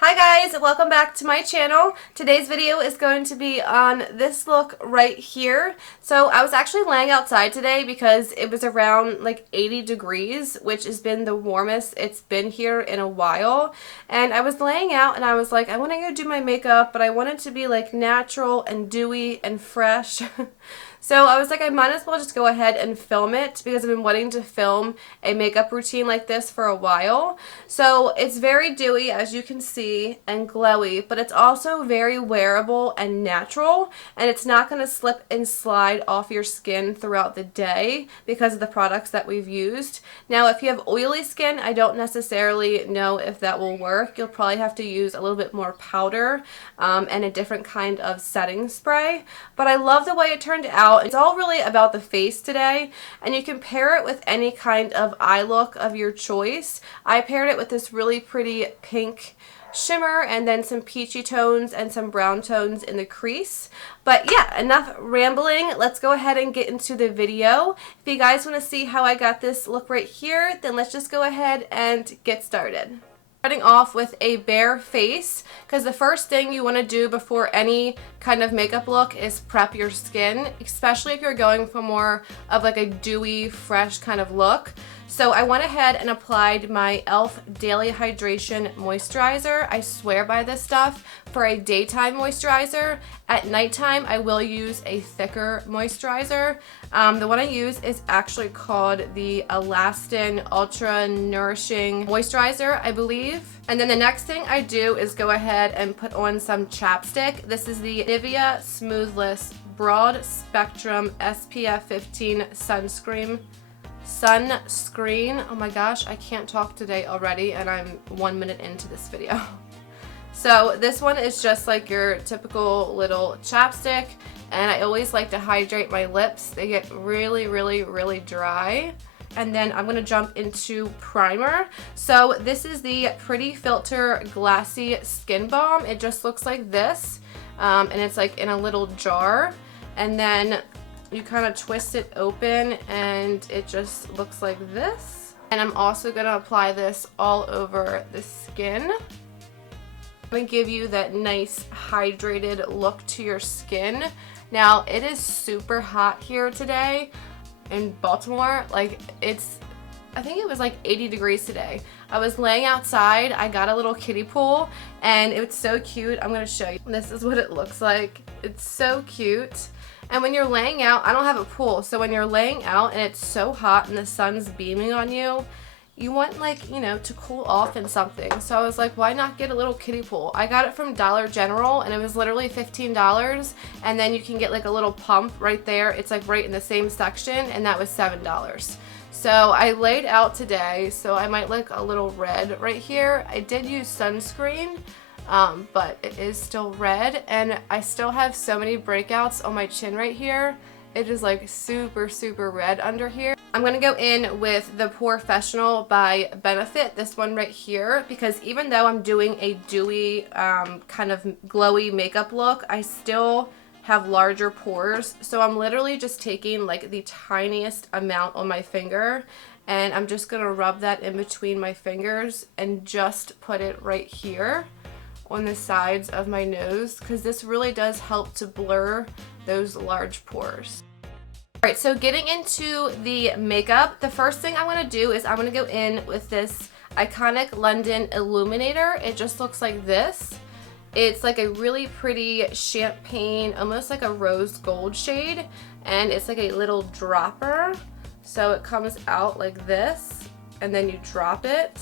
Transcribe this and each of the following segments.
Hi guys, welcome back to my channel. Today's video is going to be on this look right here. So I was actually laying outside today because it was around like 80 degrees, which has been the warmest it's been here in a while. And I was laying out and I was like, I want to go do my makeup, but I want it to be like natural and dewy and fresh. So I was like, I might as well just go ahead and film it because I've been wanting to film a makeup routine like this for a while. So it's very dewy, as you can see, and glowy, but it's also very wearable and natural, and it's not going to slip and slide off your skin throughout the day because of the products that we've used. Now, if you have oily skin, I don't necessarily know if that will work. You'll probably have to use a little bit more powder and a different kind of setting spray, but I love the way it turned out. It's all really about the face today, and you can pair it with any kind of eye look of your choice. I paired it with this really pretty pink shimmer and then some peachy tones and some brown tones in the crease. But yeah, enough rambling. Let's go ahead and get into the video. If you guys want to see how I got this look right here, then let's just go ahead and get started. Starting off with a bare face, because the first thing you want to do before any kind of makeup look is prep your skin, especially if you're going for more of like a dewy, fresh kind of look. So I went ahead and applied my e.l.f. Daily Hydration Moisturizer. I swear by this stuff for a daytime moisturizer. At nighttime, I will use a thicker moisturizer. The one I use is actually called the Elastin Ultra Nourishing Moisturizer, I believe. And then the next thing I do is go ahead and put on some chapstick. This is the Nivea Smoothless Broad Spectrum SPF 15 sunscreen. Oh my gosh, I can't talk today already, and I'm 1 minute into this video. So this one is just like your typical little chapstick, and I always like to hydrate my lips. They get really dry. And then I'm going to jump into primer. So this is the Pretty Filter Glassy Skin Balm. It just looks like this, and it's like in a little jar, and then you kind of twist it open and it just looks like this. And I'm also going to apply this all over the skin. I'm going to give you that nice hydrated look to your skin. Now, it is super hot here today in Baltimore. Like, I think it was like 80 degrees today. I was laying outside, I got a little kiddie pool, and it was so cute. I'm going to show you. This is what it looks like. It's so cute. And when you're laying out, I don't have a pool, so when you're laying out and it's so hot and the sun's beaming on you, you want, like, you know, to cool off in something. So I was like, why not get a little kiddie pool? I got it from Dollar General, and it was literally $15, and then you can get like a little pump right there. It's like right in the same section, and that was $7. So I laid out today, so I might look a little red right here. I did use sunscreen, but it is still red, and I still have so many breakouts on my chin right here. It is like super red under here. I'm going to go in with the Professional by Benefit, this one right here, because even though I'm doing a dewy kind of glowy makeup look, I still have larger pores. So I'm literally just taking like the tiniest amount on my finger, and I'm just going to rub that in between my fingers and just put it right here on the sides of my nose, because this really does help to blur those large pores. Alright, so getting into the makeup, the first thing I want to do is I want to go in with this Iconic London Illuminator. It just looks like this. It's like a really pretty champagne, almost like a rose gold shade, and it's like a little dropper. So it comes out like this, and then you drop it.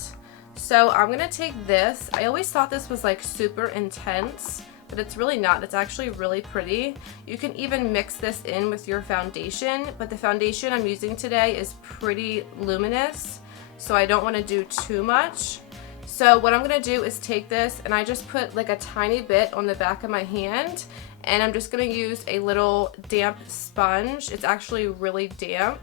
So I'm going to take this. I always thought this was like super intense, but it's really not. It's actually really pretty. You can even mix this in with your foundation, but the foundation I'm using today is pretty luminous, so I don't want to do too much. So what I'm going to do is take this, and I just put like a tiny bit on the back of my hand, and I'm just going to use a little damp sponge. It's actually really damp.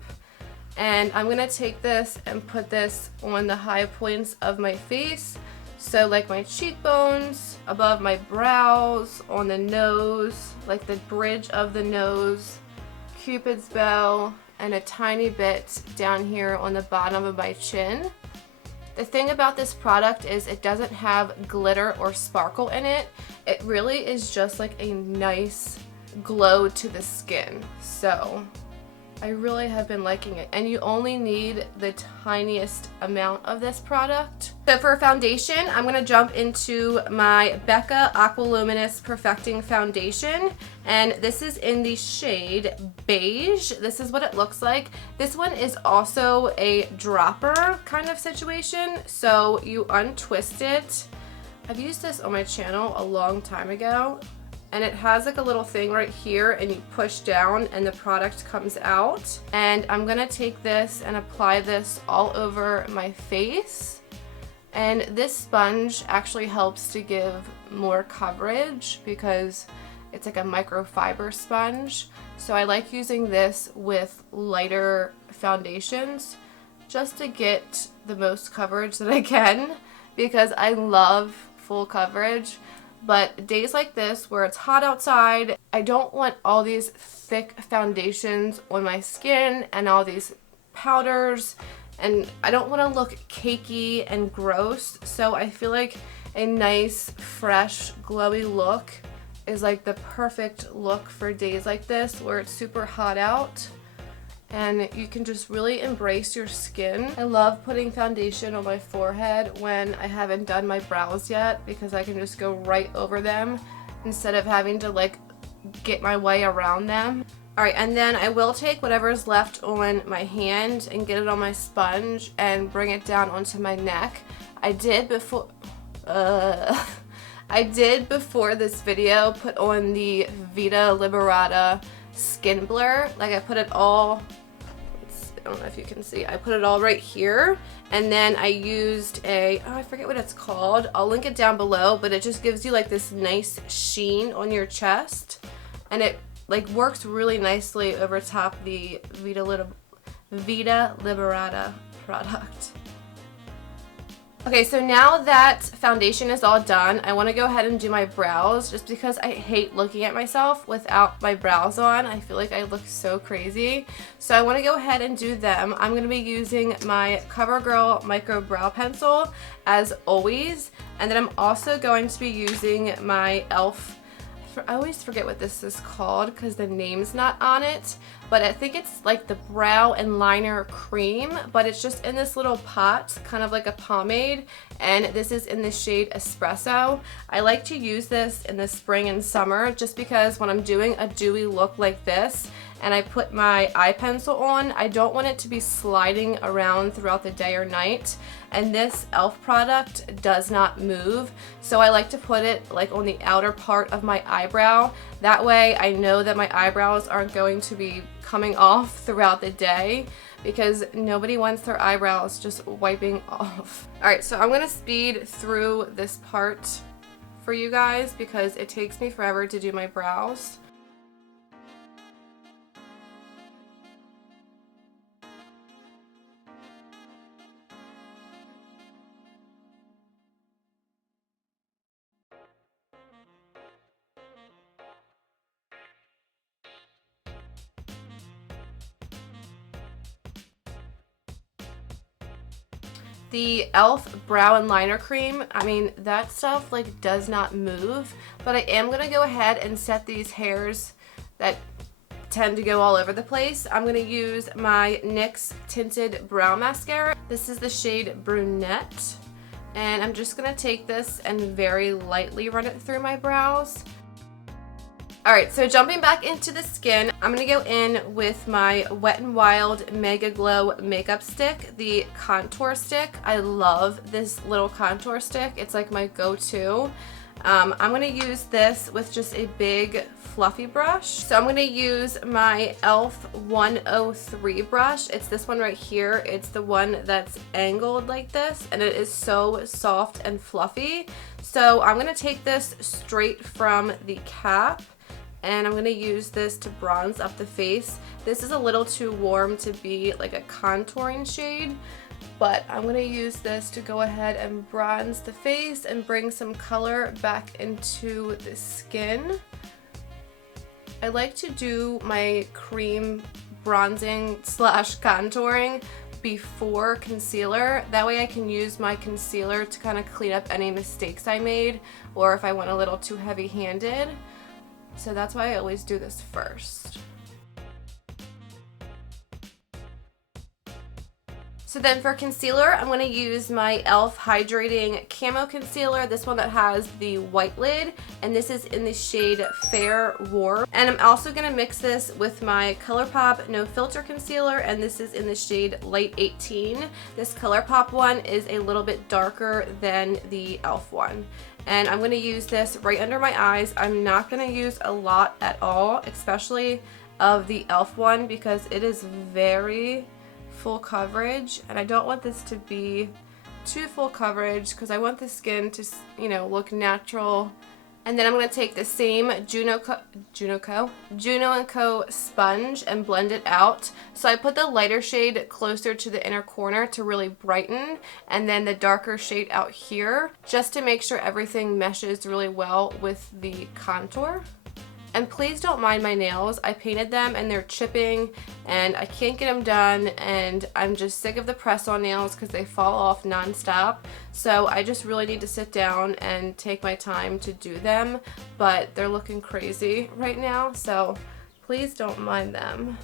And I'm going to take this and put this on the high points of my face. So like my cheekbones, above my brows, on the nose, like the bridge of the nose, Cupid's bow, and a tiny bit down here on the bottom of my chin. The thing about this product is it doesn't have glitter or sparkle in it. It really is just like a nice glow to the skin. So I really have been liking it, and you only need the tiniest amount of this product. So for foundation, I'm going to jump into my Becca Aqualuminous Perfecting Foundation, and this is in the shade Beige. This is what it looks like. This one is also a dropper kind of situation, so you untwist it. I've used this on my channel a long time ago. And it has like a little thing right here, and you push down and the product comes out. And I'm gonna take this and apply this all over my face. And this sponge actually helps to give more coverage because it's like a microfiber sponge. So I like using this with lighter foundations just to get the most coverage that I can, because I love full coverage. But days like this where it's hot outside, I don't want all these thick foundations on my skin and all these powders, and I don't want to look cakey and gross. So I feel like a nice, fresh, glowy look is like the perfect look for days like this where it's super hot out. And you can just really embrace your skin. I love putting foundation on my forehead when I haven't done my brows yet, because I can just go right over them instead of having to like get my way around them. Alright, and then I will take whatever's left on my hand and get it on my sponge and bring it down onto my neck. I did before this video put on the Vita Liberata Skin Blur. Like I put it all, I don't know if you can see, I put it all right here, and then I used a, I forget what it's called, I'll link it down below, but it just gives you like this nice sheen on your chest, and it like works really nicely over top the Vita Liberata product. Okay, so now that foundation is all done, I want to go ahead and do my brows, just because I hate looking at myself without my brows on. I feel like I look so crazy. So I want to go ahead and do them. I'm going to be using my CoverGirl Micro Brow Pencil as always, and then I'm also going to be using my e.l.f. I always forget what this is called because the name's not on it, but I think it's like the brow and liner cream, but it's just in this little pot, kind of like a pomade, and this is in the shade Espresso. I like to use this in the spring and summer just because when I'm doing a dewy look like this and I put my eye pencil on, I don't want it to be sliding around throughout the day or night, and this e.l.f. product does not move, so I like to put it like on the outer part of my eyebrow. That way I know that my eyebrows aren't going to be coming off throughout the day, because nobody wants their eyebrows just wiping off. Alright, so I'm gonna speed through this part for you guys because it takes me forever to do my brows. The e.l.f. Brow and Liner Cream, I mean, that stuff like does not move, but I am going to go ahead and set these hairs that tend to go all over the place. I'm going to use my NYX Tinted Brow Mascara. This is the shade Brunette, and I'm just going to take this and very lightly run it through my brows. Alright, so jumping back into the skin, I'm going to go in with my Wet n Wild Mega Glow Makeup Stick, the contour stick. I love this little contour stick. It's like my go-to. I'm going to use this with just a big fluffy brush. So I'm going to use my e.l.f. 103 brush. It's this one right here. It's the one that's angled like this, and it is so soft and fluffy. So I'm going to take this straight from the cap, and I'm going to use this to bronze up the face. This is a little too warm to be like a contouring shade, but I'm going to use this to go ahead and bronze the face and bring some color back into the skin. I like to do my cream bronzing slash contouring before concealer. That way I can use my concealer to kind of clean up any mistakes I made, or if I went a little too heavy-handed. So that's why I always do this first. So then for concealer, I'm going to use my e.l.f. Hydrating Camo Concealer, this one that has the white lid, and this is in the shade Fair Warm. And I'm also going to mix this with my ColourPop No Filter Concealer, and this is in the shade Light 18. This ColourPop one is a little bit darker than the e.l.f. one. And I'm going to use this right under my eyes. I'm not going to use a lot at all, especially of the e.l.f. one, because it is very full coverage, and I don't want this to be too full coverage because I want the skin to, you know, look natural. And then I'm going to take the same Juno & Co sponge and blend it out. So I put the lighter shade closer to the inner corner to really brighten, and then the darker shade out here just to make sure everything meshes really well with the contour. And please don't mind my nails. I painted them and they're chipping and I can't get them done, and I'm just sick of the press-on nails because they fall off non-stop. So I just really need to sit down and take my time to do them, but they're looking crazy right now, so please don't mind them.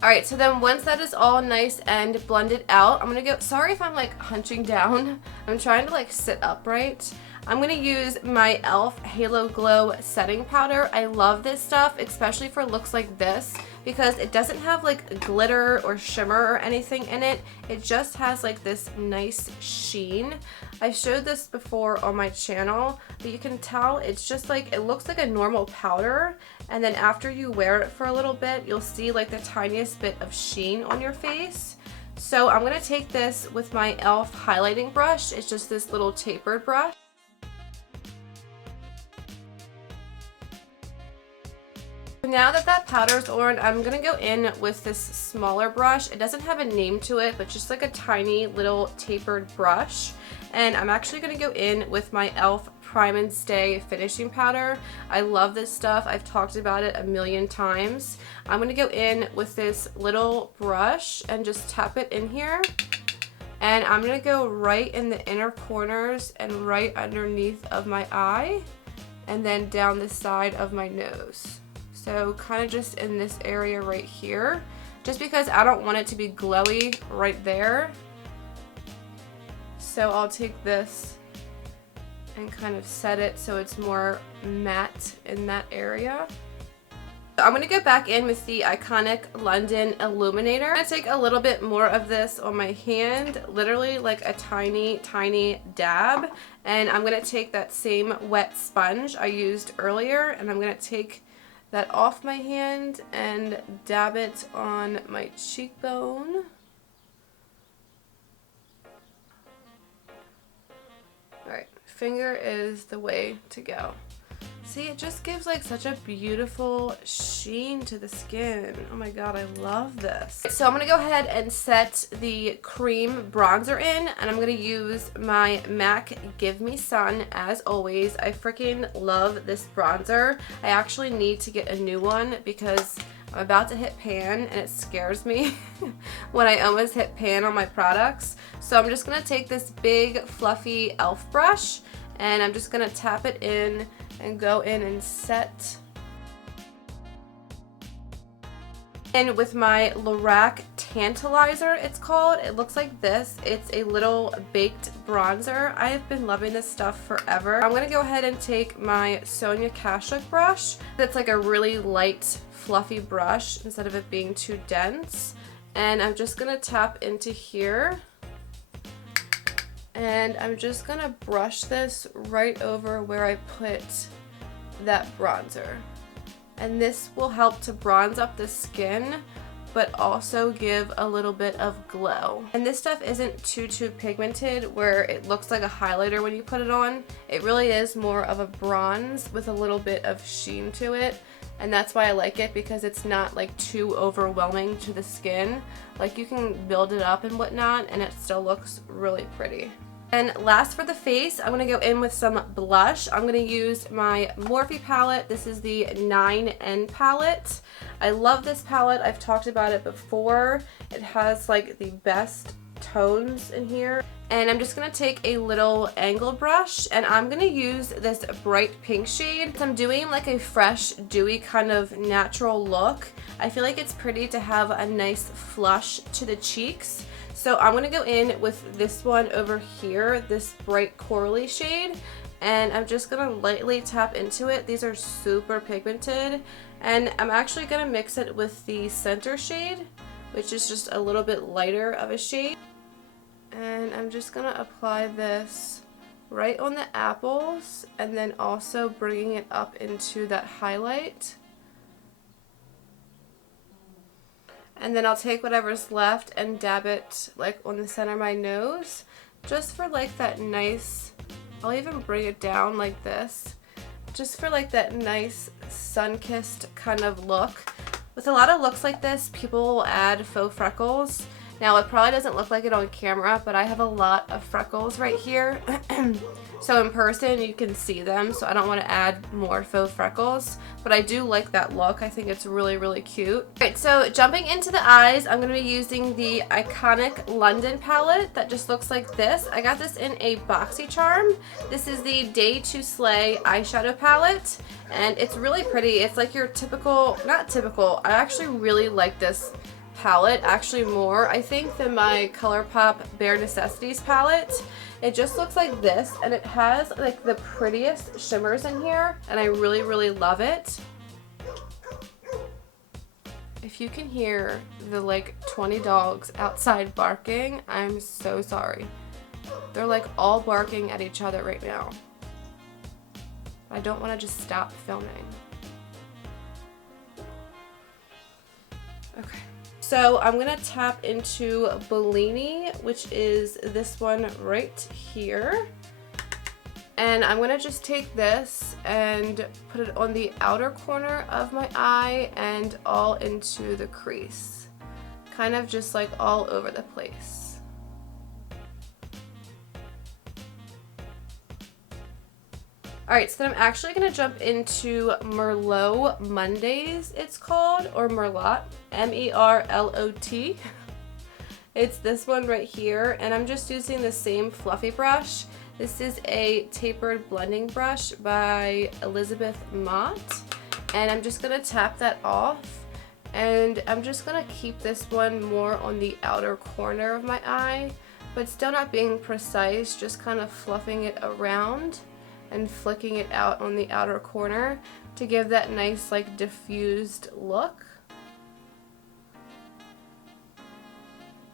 Alright, so then once that is all nice and blended out, I'm going to go, sorry if I'm like hunching down, I'm trying to like sit upright. I'm going to use my e.l.f. Halo Glow Setting Powder. I love this stuff, especially for looks like this, because it doesn't have like glitter or shimmer or anything in it. It just has like this nice sheen. I showed this before on my channel, but you can tell it's just like, it looks like a normal powder, and then after you wear it for a little bit, you'll see like the tiniest bit of sheen on your face. So I'm going to take this with my e.l.f. highlighting brush. It's just this little tapered brush. Now that that powder's on, I'm going to go in with this smaller brush. It doesn't have a name to it, but just like a tiny little tapered brush. And I'm actually going to go in with my e.l.f. Prime and Stay Finishing Powder. I love this stuff. I've talked about it a million times. I'm going to go in with this little brush and just tap it in here. And I'm going to go right in the inner corners and right underneath of my eye, and then down the side of my nose. So kind of just in this area right here, just because I don't want it to be glowy right there. So I'll take this and kind of set it so it's more matte in that area. So I'm going to go back in with the iconic London Illuminator. I'm going to take a little bit more of this on my hand, literally like a tiny, tiny dab. And I'm going to take that same wet sponge I used earlier, and I'm going to take that off my hand and dab it on my cheekbone. Alright, finger is the way to go. See, it just gives like such a beautiful sheen to the skin. Oh my god, I love this. So I'm going to go ahead and set the cream bronzer in, and I'm going to use my MAC Give Me Sun as always. I freaking love this bronzer. I actually need to get a new one because I'm about to hit pan and it scares me when I almost hit pan on my products. So I'm just going to take this big fluffy e.l.f. brush and I'm just going to tap it in and go in and set. And with my Lorac Tantalizer, it's called. It looks like this. It's a little baked bronzer. I have been loving this stuff forever. I'm going to go ahead and take my Sonia Kashuk brush. That's like a really light, fluffy brush instead of it being too dense. And I'm just going to tap into here. And I'm just going to brush this right over where I put that bronzer. And this will help to bronze up the skin, but also give a little bit of glow. And this stuff isn't too pigmented where it looks like a highlighter when you put it on. It really is more of a bronze with a little bit of sheen to it. And that's why I like it, because it's not like too overwhelming to the skin. Like you can build it up and whatnot and it still looks really pretty. And last for the face, I'm going to go in with some blush. I'm going to use my Morphe palette. This is the 9N palette. I love this palette. I've talked about it before. It has like the best tones in here. And I'm just going to take a little angle brush and I'm going to use this bright pink shade. I'm doing like a fresh, dewy kind of natural look. I feel like it's pretty to have a nice flush to the cheeks. So I'm going to go in with this one over here, this bright corally shade. And I'm just going to lightly tap into it. These are super pigmented. And I'm actually going to mix it with the center shade, which is just a little bit lighter of a shade. And I'm just going to apply this right on the apples and then also bringing it up into that highlight. And then I'll take whatever's left and dab it like on the center of my nose just for like that nice, I'll even bring it down like this, just for like that nice sun-kissed kind of look. With a lot of looks like this, people will add faux freckles. Now it probably doesn't look like it on camera, but I have a lot of freckles right here. So in person you can see them, so I don't want to add more faux freckles, but I do like that look. I think it's really, really cute. Alright, so jumping into the eyes, I'm going to be using the iconic London palette that just looks like this. I got this in a BoxyCharm. This is the Day to Slay eyeshadow palette, and it's really pretty. It's like your typical, not typical, I actually really like this palette, actually more I think than my ColourPop Bare Necessities palette. It just looks like this and it has like the prettiest shimmers in here and I really, really love it. If you can hear the like 20 dogs outside barking, I'm so sorry. They're like all barking at each other right now. I don't want to just stop filming. Okay. So I'm going to tap into Bellini, which is this one right here. And I'm going to just take this and put it on the outer corner of my eye and all into the crease. Kind of just like all over the place. Alright, so then I'm actually going to jump into Merlot Mondays, it's called, or Merlot, M-E-R-L-O-T. It's this one right here, and I'm just using the same fluffy brush. This is a tapered blending brush by Elizabeth Mott, and I'm just going to tap that off, and I'm just going to keep this one more on the outer corner of my eye, but still not being precise, just kind of fluffing it around and flicking it out on the outer corner to give that nice like diffused look.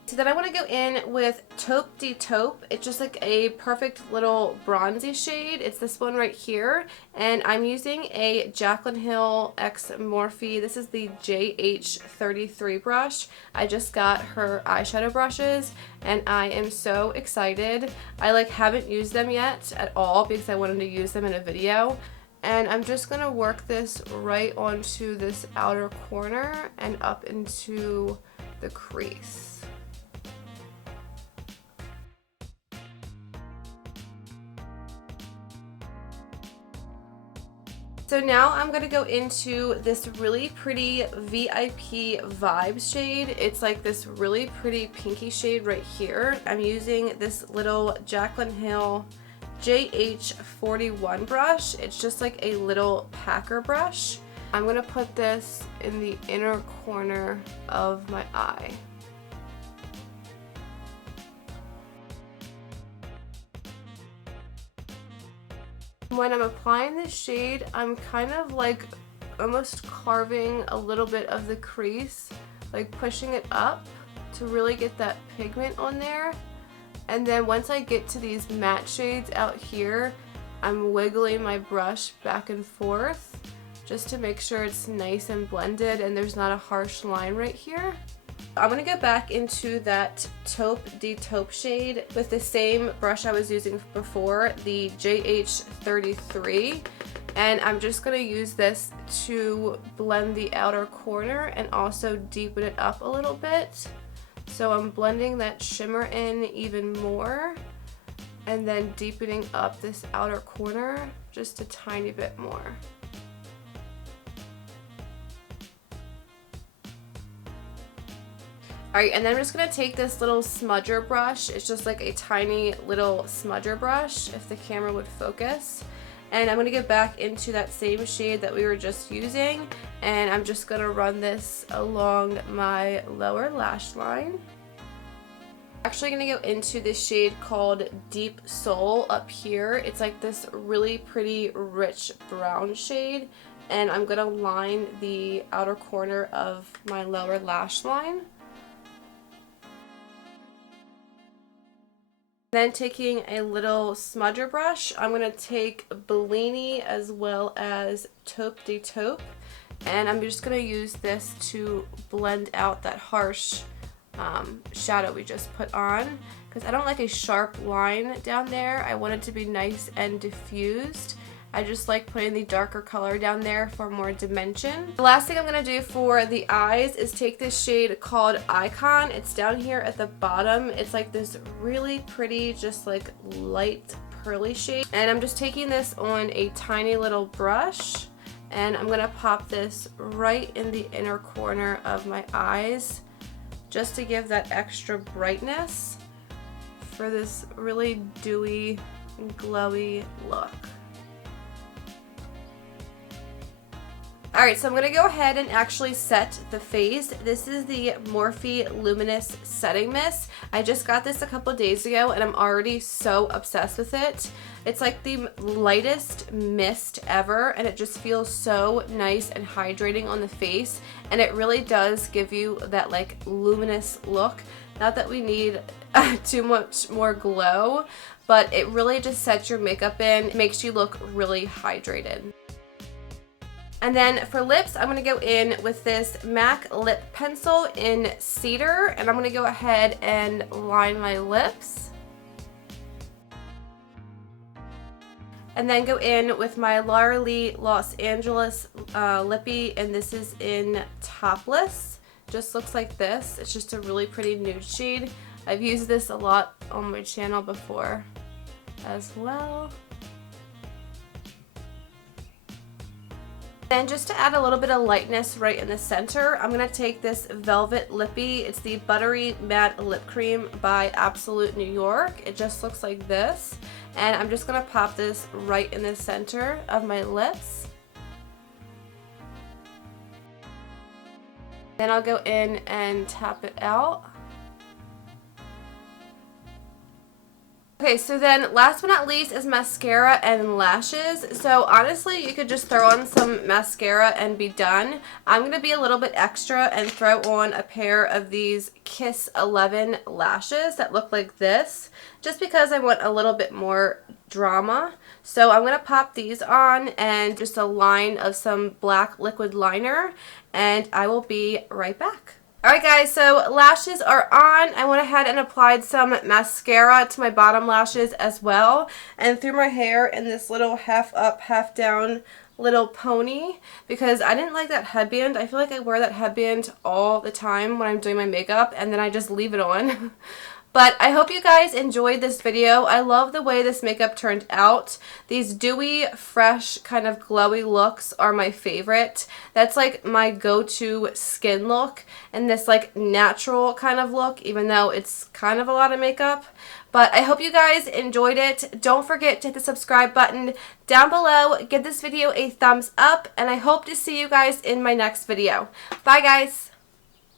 So then I want to go in with Taupe de Taupe. It's just like a perfect little bronzy shade. It's this one right here. And I'm using a Jaclyn Hill X Morphe. This is the JH33 brush. I just got her eyeshadow brushes and I am so excited. I like haven't used them yet at all because I wanted to use them in a video. And I'm just going to work this right onto this outer corner and up into the crease. So now I'm going to go into this really pretty VIP Vibes shade. It's like this really pretty pinky shade right here. I'm using this little Jaclyn Hill JH41 brush. It's just like a little packer brush. I'm going to put this in the inner corner of my eye. When I'm applying this shade, I'm kind of like almost carving a little bit of the crease, like pushing it up to really get that pigment on there. And then once I get to these matte shades out here, I'm wiggling my brush back and forth just to make sure it's nice and blended and there's not a harsh line right here. I'm going to go back into that Taupe de Taupe shade with the same brush I was using before, the JH33, and I'm just going to use this to blend the outer corner and also deepen it up a little bit. So I'm blending that shimmer in even more and then deepening up this outer corner just a tiny bit more. Alright, and then I'm just going to take this little smudger brush. It's just like a tiny little smudger brush, if the camera would focus. And I'm going to get back into that same shade that we were just using, and I'm just going to run this along my lower lash line. Actually going to go into this shade called Deep Soul up here. It's like this really pretty rich brown shade, and I'm going to line the outer corner of my lower lash line. Then taking a little smudger brush, I'm going to take Bellini as well as Taupe de Taupe, and I'm just going to use this to blend out that harsh shadow we just put on, because I don't like a sharp line down there. I want it to be nice and diffused. I just like putting the darker color down there for more dimension. The last thing I'm going to do for the eyes is take this shade called Icon. It's down here at the bottom. It's like this really pretty, just like light pearly shade. And I'm just taking this on a tiny little brush, and I'm going to pop this right in the inner corner of my eyes just to give that extra brightness for this really dewy, glowy look. Alright, so I'm going to go ahead and actually set the face. This is the Morphe Luminous Setting Mist. I just got this a couple days ago and I'm already so obsessed with it. It's like the lightest mist ever, and it just feels so nice and hydrating on the face, and it really does give you that like luminous look. Not that we need too much more glow, but it really just sets your makeup in, makes you look really hydrated. And then for lips, I'm going to go in with this MAC lip pencil in Cedar, and I'm going to go ahead and line my lips. And then go in with my Laura Lee Los Angeles lippy, and this is in Topless. Just looks like this. It's just a really pretty nude shade. I've used this a lot on my channel before as well. And just to add a little bit of lightness right in the center, I'm going to take this Velvet Lippy. It's the Buttery Matte Lip Cream by Absolute New York. It just looks like this. And I'm just going to pop this right in the center of my lips. Then I'll go in and tap it out. Okay, so then last but not least is mascara and lashes. So honestly, you could just throw on some mascara and be done. I'm going to be a little bit extra and throw on a pair of these Kiss 11 lashes that look like this, just because I want a little bit more drama. So I'm going to pop these on and just a line of some black liquid liner, and I will be right back. Alright guys, so lashes are on. I went ahead and applied some mascara to my bottom lashes as well, and threw my hair in this little half up, half down little pony, because I didn't like that headband. I feel like I wear that headband all the time when I'm doing my makeup, and then I just leave it on. But I hope you guys enjoyed this video. I love the way this makeup turned out. These dewy, fresh, kind of glowy looks are my favorite. That's like my go-to skin look, and this like natural kind of look, even though it's kind of a lot of makeup. But I hope you guys enjoyed it. Don't forget to hit the subscribe button down below. Give this video a thumbs up, and I hope to see you guys in my next video. Bye guys!